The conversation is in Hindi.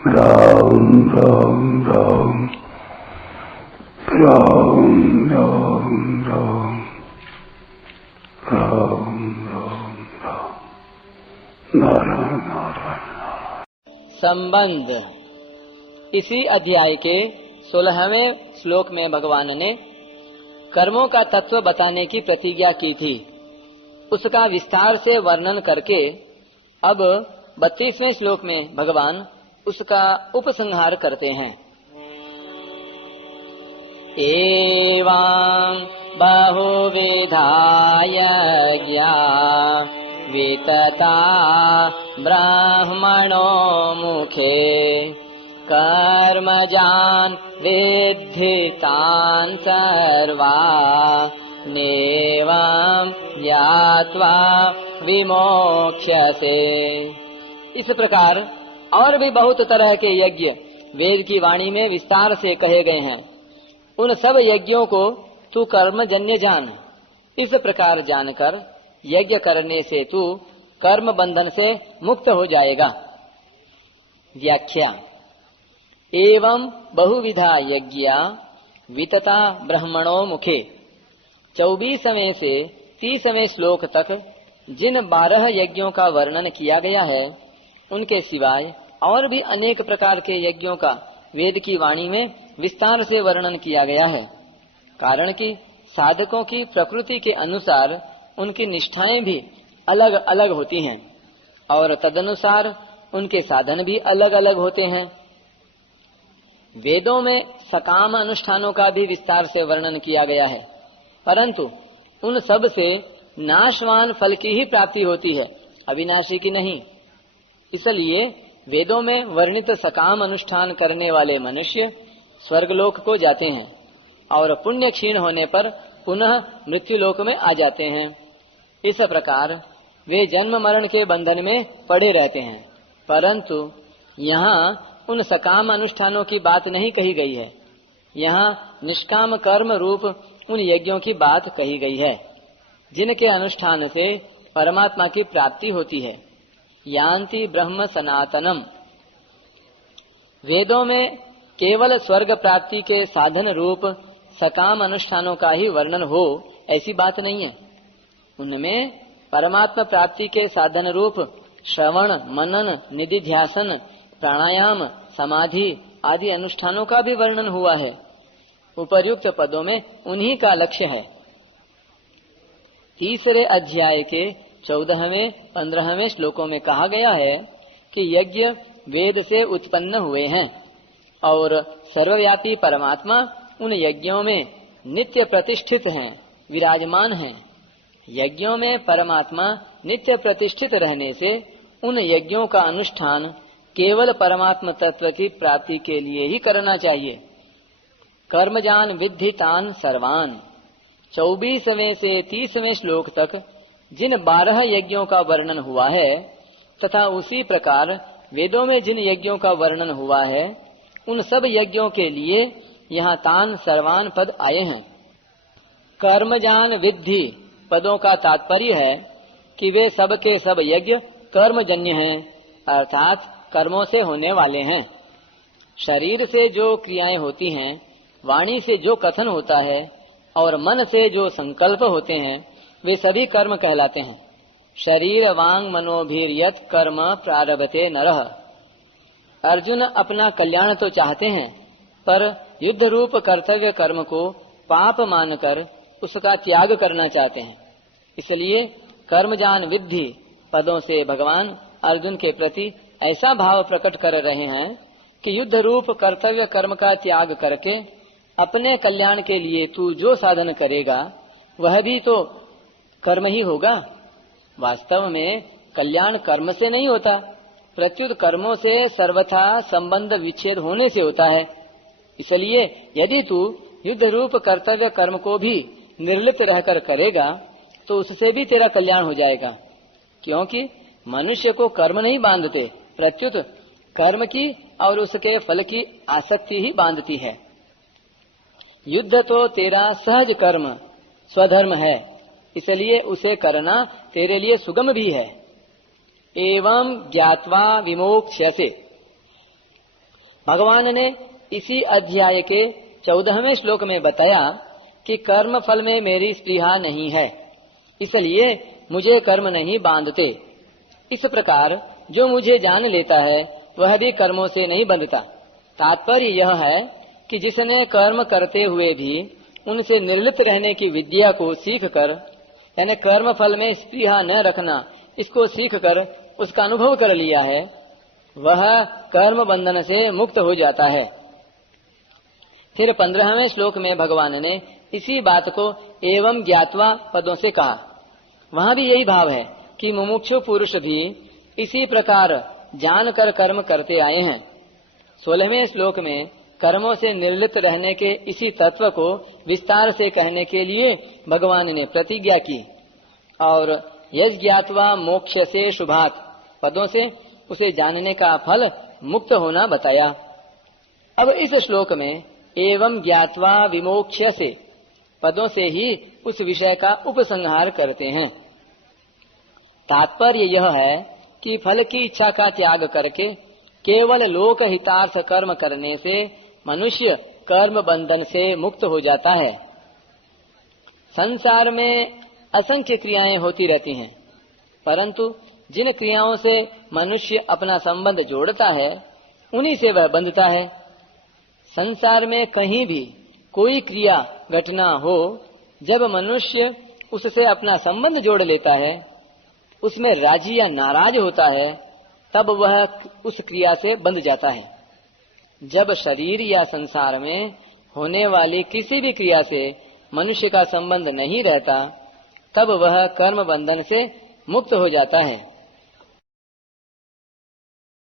राम राम राम राम राम राम राम राम राम नारायण नारायण। संबंध। इसी अध्याय के 16वें श्लोक में भगवान ने कर्मों का तत्व बताने की प्रतिज्ञा की थी। उसका विस्तार से वर्णन करके अब 32वें श्लोक में भगवान उसका उपसंहार करते हैं। एवं बहुविधा यज्ञा वितता ब्राह्मणो मुखे कर्मजान् विद्धि तान् सर्वा नेवं ज्ञात्वा विमोक्ष्यसे। इस प्रकार और भी बहुत तरह के यज्ञ वेद की वाणी में विस्तार से कहे गए हैं। उन सब यज्ञों को तू कर्मजन्य जान। इस प्रकार जानकर यज्ञ करने से तू कर्म बंधन से मुक्त हो जाएगा। व्याख्या। एवं बहुविधा यज्ञा वितता ब्राह्मणों मुखे। 24वें से 30वें श्लोक तक जिन 12 यज्ञों का वर्णन किया गया है, उनके सिवाय और भी अनेक प्रकार के यज्ञों का वेद की वाणी में विस्तार से वर्णन किया गया है। कारण कि साधकों की प्रकृति के अनुसार उनकी निष्ठाएं भी अलग अलग होती हैं और तदनुसार उनके साधन भी अलग अलग होते हैं। वेदों में सकाम अनुष्ठानों का भी विस्तार से वर्णन किया गया है, परंतु उन सब से नाशवान फल की ही प्राप्ति होती है, अविनाशी की नहीं। इसलिए वेदों में वर्णित सकाम अनुष्ठान करने वाले मनुष्य स्वर्गलोक को जाते हैं और पुण्य क्षीण होने पर पुनः मृत्युलोक में आ जाते हैं। इस प्रकार वे जन्म मरण के बंधन में पड़े रहते हैं, परंतु यहाँ उन सकाम अनुष्ठानों की बात नहीं कही गई है। यहाँ निष्काम कर्म रूप उन यज्ञों की बात कही गई है जिनके अनुष्ठान से परमात्मा की प्राप्ति होती है। यान्ति ब्रह्म सनातनम। वेदों में केवल स्वर्ग प्राप्ति के साधन रूप सकाम अनुष्ठानों का ही वर्णन हो ऐसी बात नहीं है। उनमें परमात्मा प्राप्ति के साधन रूप श्रवण, मनन, निधिध्यासन, प्राणायाम, समाधि आदि अनुष्ठानों का भी वर्णन हुआ है। उपर्युक्त पदों में उन्हीं का लक्ष्य है। 3 अध्याय के 14वें 15वें श्लोकों में कहा गया है कि यज्ञ वेद से उत्पन्न हुए हैं और सर्वव्यापी परमात्मा उन यज्ञों में नित्य प्रतिष्ठित हैं, विराजमान हैं। यज्ञों में परमात्मा नित्य प्रतिष्ठित रहने से उन यज्ञों का अनुष्ठान केवल परमात्मा तत्व की प्राप्ति के लिए ही करना चाहिए। कर्मजान विद्धि तान सर्वान। 24वें से 30वें श्लोक तक जिन 12 यज्ञों का वर्णन हुआ है तथा उसी प्रकार वेदों में जिन यज्ञों का वर्णन हुआ है, उन सब यज्ञों के लिए यहाँ तान सर्वान पद आए हैं। कर्मजान विद्धि पदों का तात्पर्य है कि वे सब के सब यज्ञ कर्मजन्य हैं, अर्थात कर्मों से होने वाले हैं। शरीर से जो क्रियाएं होती हैं, वाणी से जो कथन होता है और मन से जो संकल्प होते हैं, वे सभी कर्म कहलाते हैं। शरीर वांग मनोभीर्यत कर्म प्रारभते नरः। अर्जुन अपना कल्याण तो चाहते हैं, पर युद्ध रूप कर्तव्य कर्म को पाप मानकर उसका त्याग करना चाहते हैं। इसलिए कर्मजान विद्धि पदों से भगवान अर्जुन के प्रति ऐसा भाव प्रकट कर रहे हैं कि युद्ध रूप कर्तव्य कर्म का त्याग करके अपने कल्याण के लिए तू जो साधन करेगा वह भी तो कर्म ही होगा। वास्तव में कल्याण कर्म से नहीं होता, प्रत्युत कर्मों से सर्वथा संबंध विच्छेद होने से होता है। इसलिए यदि तू युद्ध रूप कर्तव्य कर्म को भी निर्लिप्त रहकर करेगा तो उससे भी तेरा कल्याण हो जाएगा, क्योंकि मनुष्य को कर्म नहीं बांधते, प्रत्युत कर्म की और उसके फल की आसक्ति ही बांधती है। युद्ध तो तेरा सहज कर्म स्वधर्म है, इसलिए उसे करना तेरे लिए सुगम भी है। एवं ज्ञात्वा विमोक्ष्यसे। भगवान ने इसी अध्याय के 14वें श्लोक में बताया कि कर्म फल में मेरी स्पृहा नहीं है, इसलिए मुझे कर्म नहीं बांधते। इस प्रकार जो मुझे जान लेता है वह भी कर्मों से नहीं बंधता। तात्पर्य यह है कि जिसने कर्म करते हुए भी उनसे निर्लिप्त रहने की विद्या को सीख कर, यानी कर्म फल में स्पृहा न रखना, इसको सीख कर उसका अनुभव कर लिया है, वह कर्म बंधन से मुक्त हो जाता है। फिर 15वें श्लोक में भगवान ने इसी बात को एवं ज्ञात्वा पदों से कहा। वहां भी यही भाव है कि मुमुक्षु पुरुष भी इसी प्रकार जानकर कर्म करते आए हैं। 16वें श्लोक में कर्मों से निर्लिप्त रहने के इसी तत्व को विस्तार से कहने के लिए भगवान ने प्रतिज्ञा की और यज्ञात्वा मोक्ष से शुभात पदों से उसे जानने का फल मुक्त होना बताया। अब इस श्लोक में एवं ज्ञात्वा विमोक्ष से पदों से ही उस विषय का उपसंहार करते हैं। तात्पर्य यह है कि फल की इच्छा का त्याग करके केवल लोक हितार्थ कर्म करने से मनुष्य कर्म बंधन से मुक्त हो जाता है। संसार में असंख्य क्रियाएं होती रहती हैं, परंतु जिन क्रियाओं से मनुष्य अपना संबंध जोड़ता है उन्हीं से वह बंधता है। संसार में कहीं भी कोई क्रिया घटना हो, जब मनुष्य उससे अपना संबंध जोड़ लेता है, उसमें राजी या नाराज होता है, तब वह उस क्रिया से बंध जाता है। जब शरीर या संसार में होने वाली किसी भी क्रिया से मनुष्य का संबंध नहीं रहता, तब वह कर्म बंधन से मुक्त हो जाता है।